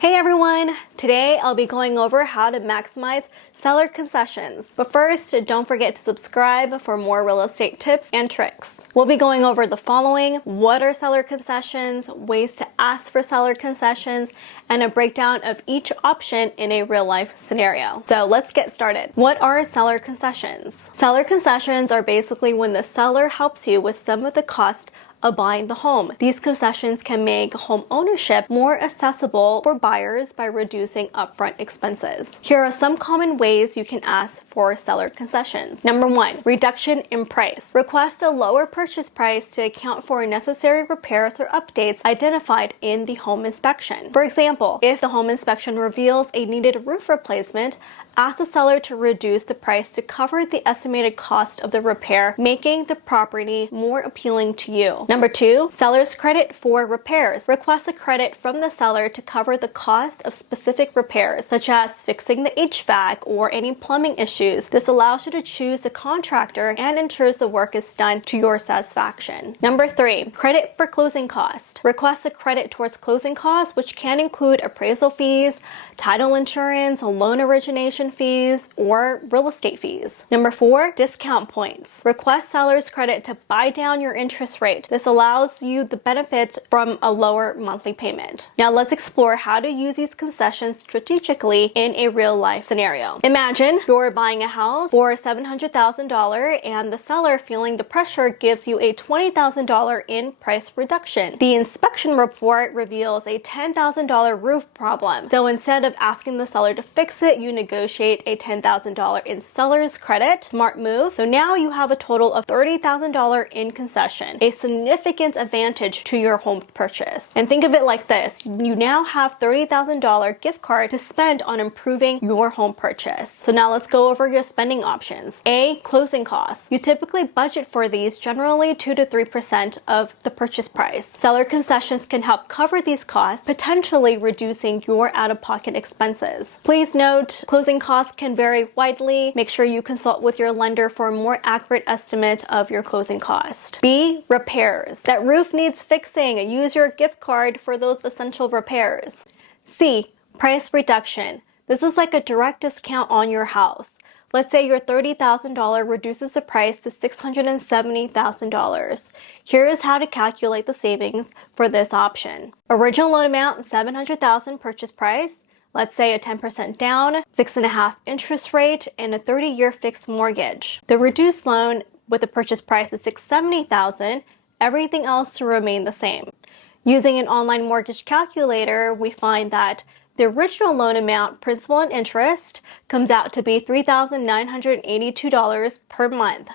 Hey everyone! Today I'll be going over how to maximize seller concessions. But first, don't forget to subscribe for more real estate tips and tricks. We'll be going over the following: what are seller concessions, ways to ask for seller concessions, and a breakdown of each option in a real life scenario. So let's get started. What are seller concessions? Seller concessions are basically when the seller helps you with some of the cost of buying the home. These concessions can make home ownership more accessible for buyers by reducing upfront expenses. Here are some common ways you can ask for seller concessions. Number 1, reduction in price. Request a lower purchase price to account for necessary repairs or updates identified in the home inspection. For example, if the home inspection reveals a needed roof replacement, ask the seller to reduce the price to cover the estimated cost of the repair, making the property more appealing to you. Number 2, seller's credit for repairs. Request a credit from the seller to cover the cost of specific repairs, such as fixing the HVAC or any plumbing issues. This allows you to choose the contractor and ensures the work is done to your satisfaction. Number 3, credit for closing costs. Request a credit towards closing costs, which can include appraisal fees, title insurance, loan origination fees, or real estate fees. Number 4, discount points. Request seller's credit to buy down your interest rate. This allows you the benefits from a lower monthly payment. Now let's explore how to use these concessions strategically in a real life scenario. Imagine you're buying a house for $700,000 and the seller, feeling the pressure, gives you a $20,000 in price reduction. The inspection report reveals a $10,000 roof problem. So instead of asking the seller to fix it, you negotiate a $10,000 in seller's credit. Smart move. So now you have a total of $30,000 in concession, a significant advantage to your home purchase. And think of it like this: you now have $30,000 gift card to spend on improving your home purchase. So now let's go over your spending options. A, closing costs. You typically budget for these, generally 2 to 3% of the purchase price. Seller concessions can help cover these costs, potentially reducing your out-of-pocket expenses. Please note, closing costs can vary widely. Make sure you consult with your lender for a more accurate estimate of your closing cost. B, repairs. That roof needs fixing. Use your gift card for those essential repairs. C, price reduction. This is like a direct discount on your house. Let's say your $30,000 reduces the price to $670,000. Here is how to calculate the savings for this option. Original loan amount, $700,000 purchase price. Let's say a 10% down, 6.5% interest rate, and a 30-year fixed mortgage. The reduced loan with the purchase price is $670,000, everything else to remain the same. Using an online mortgage calculator, we find that the original loan amount, principal and interest, comes out to be $3,982 per month.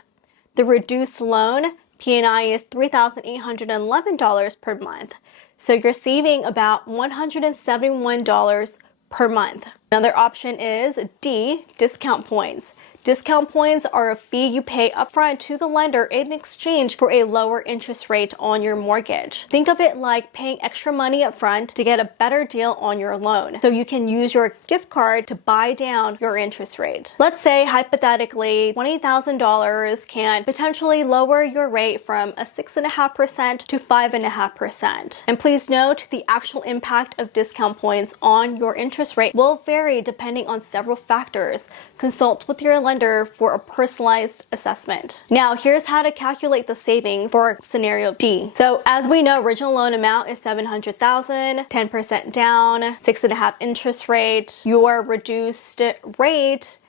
The reduced loan, P&I, is $3,811 per month. So you're saving about $171 per month. Another option is D, discount points. Discount points are a fee you pay upfront to the lender in exchange for a lower interest rate on your mortgage. Think of it like paying extra money upfront to get a better deal on your loan, so you can use your gift card to buy down your interest rate. Let's say, hypothetically, $20,000 can potentially lower your rate from a 6.5% to 5.5%. And please note, the actual impact of discount points on your interest rate will vary depending on several factors. Consult with your lender for a personalized assessment. Now, here's how to calculate the savings for scenario D. So as we know, original loan amount is $700,000, 10% down, 6.5% interest rate. Your reduced rate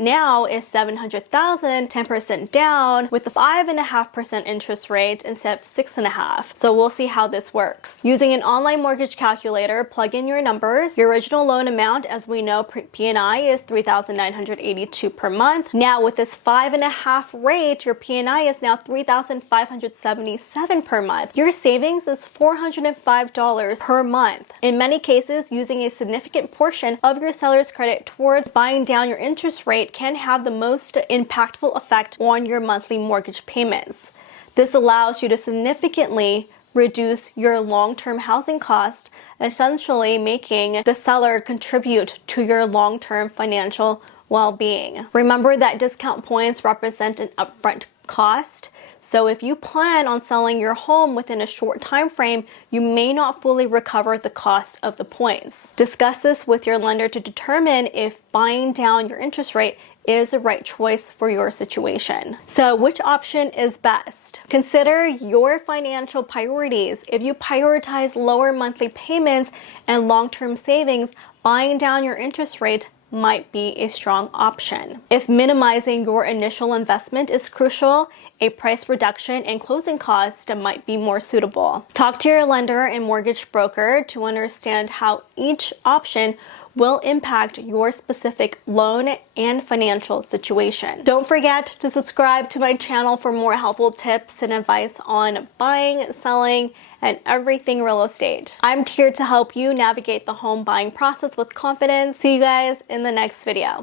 now is $700,000, 10% down, with a 5.5% interest rate instead of 6.5%. So we'll see how this works. Using an online mortgage calculator, plug in your numbers. Your original loan amount, as we know, P&I is $3,982 per month. Now with this 5.5% rate, your P&I is now $3,577 per month. Your savings is $405 per month. In many cases, using a significant portion of your seller's credit towards buying down your interest rate can have the most impactful effect on your monthly mortgage payments. This allows you to significantly reduce your long-term housing cost, essentially making the seller contribute to your long-term financial well-being. Remember that discount points represent an upfront cost, So if you plan on selling your home within a short time frame, you may not fully recover the cost of the points. Discuss this with your lender to determine if buying down your interest rate is the right choice for your situation. So which option is best? Consider your financial priorities. If you prioritize lower monthly payments and long-term savings, buying down your interest rate might be a strong option. If minimizing your initial investment is crucial, a price reduction and closing cost might be more suitable. Talk to your lender and mortgage broker to understand how each option will impact your specific loan and financial situation. Don't forget to subscribe to my channel for more helpful tips and advice on buying, selling, and everything real estate. I'm here to help you navigate the home buying process with confidence. See you guys in the next video.